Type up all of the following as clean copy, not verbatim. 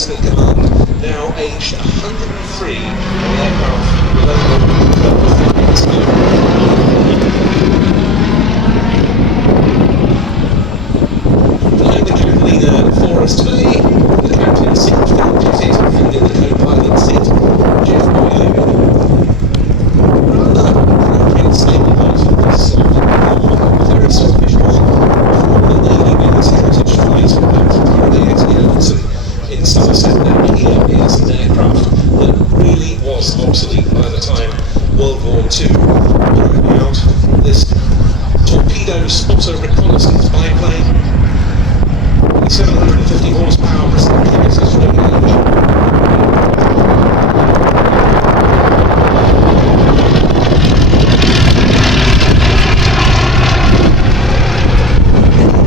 previously command, now aged 103, on aircraft with only 12 years old. Flying the Catalina for us today, the captain seat fitted, and in the co-pilot seat, Jeff Boyle. Rather appropriate stabilise for this sort of very Swordfish one, former Navy Men's Heritage Flight at Fairey in Somerset. Now here is an aircraft that really was obsolete by the time World War II broke out. This torpedo spotter reconnaissance biplane, 750 horsepower, precise range.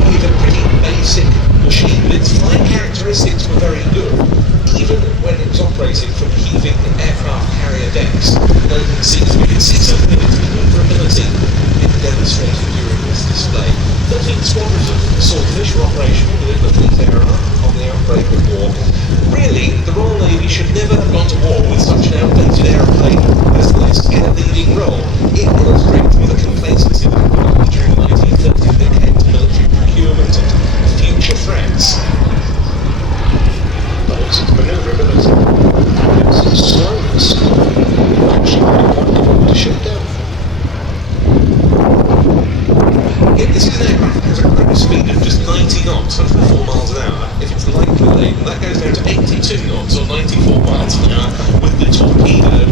Anyway, a pretty basic machine, but its flying characteristics were very good, even when it was operating from heaving aircraft carrier decks and open seas. We can see something of its maneuverability in demonstrated during this display. 13 squadrons of Swordfish were operational within the fleet era on the outbreak of war. Really, the Royal Navy should never have gone to war with such an outdated aeroplane as this in a leading role. It illustrates the complacency that happened during the 1930s when it came to military procurement and future threats. But it's its manoeuvrability, it's its slowness, actually made it quite difficult to shoot down. This is an aircraft that has a cruise speed of just 90 knots, 104 miles an hour. If it's lightly laden, that goes down to 82 knots or 94 miles an hour with the torpedo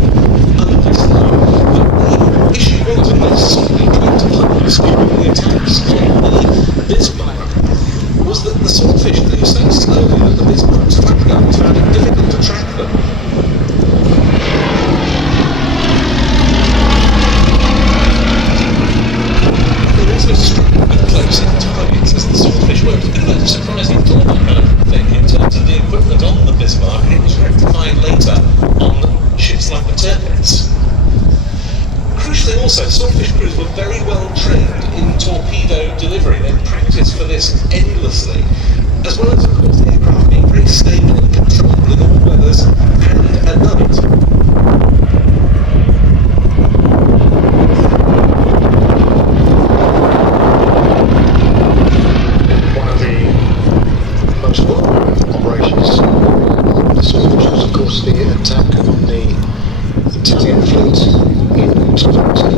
under slow. But the issue was, and this certainly tried to pose during the attacks on the Bismarck, was that the Swordfish flew so slowly that the Bismarck's flak guns found it difficult to track them. Close-in targets as the Swordfish worked. A bit of a surprising thing in terms of the equipment on the Bismarck, and it was rectified later on ships like the Tirpitz. Crucially also, Swordfish crews were very well trained in torpedo delivery. They practiced for this endlessly, as well as, of course, the aircraft being very stable and controlled in all weathers and at night. The attack on the Italian fleet in Duxford,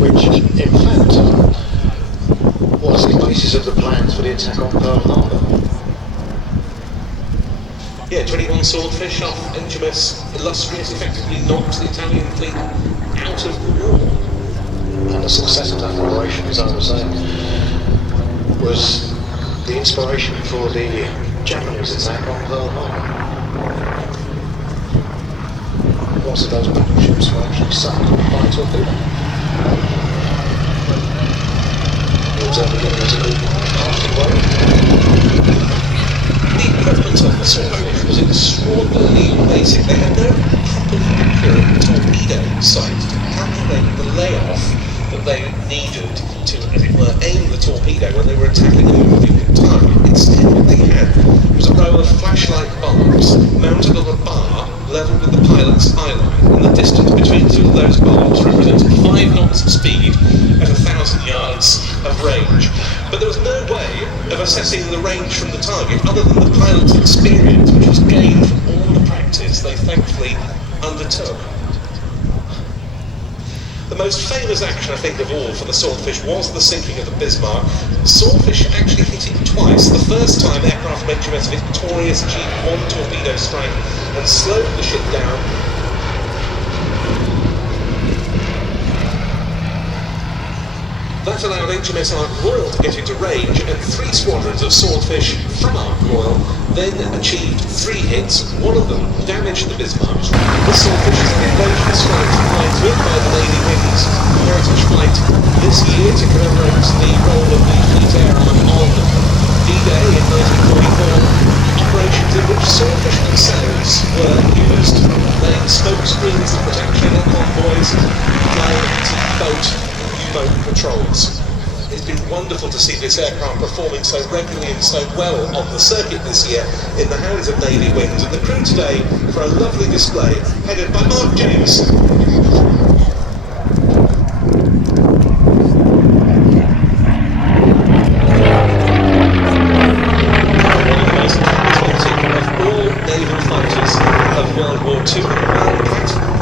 which in fact was the basis of the plans for the attack on Pearl Harbor. Yeah, 21 Swordfish off HMS Illustrious effectively knocked the Italian fleet out of the war. And the success of that operation, as I was saying, was the inspiration for the Japanese attack on Pearl Harbor. Lots of those battleships were actually sunk by a torpedo. It was only given as a good way. The equipment on the Swordfish was extraordinarily basic. They had no properly accurate torpedo sight to calculate the layoff that they needed to, as it were, aim the torpedo when they were attacking a moving target. Instead, what they had was a row of flashlight bulbs mounted on a bar level with the pilot's eyeline, and the distance between two of those bulbs represented 5 knots of speed at 1,000 yards of range. But there was no way of assessing the range from the target other than the pilot's experience, which was gained from all the practice they thankfully undertook. The most famous action, I think, of all for the Swordfish was the sinking of the Bismarck. The Swordfish actually hit it twice. The first time, aircraft HMS Victorious achieved 1 torpedo strike and slowed the ship down. That allowed HMS Ark Royal to get into range, and 3 squadrons of Swordfish from Ark Royal then achieved 3 hits. One of them damaged the Bismarck. The Swordfish is an invasion strike flight with by the Navy Wings Heritage Flight this year to commemorate the role of the fleet airarm on D-Day in 1944. Operations in which Swordfish themselves were used, laying smoke screens to protect Channel convoys, flying anti-boat U-boat patrols. It's been wonderful to see this aircraft performing so regularly and so well on the circuit this year in the hands of Navy Wings, and the crew today for a lovely display headed by Mark James. All naval fighters of World War II. Well, in fact,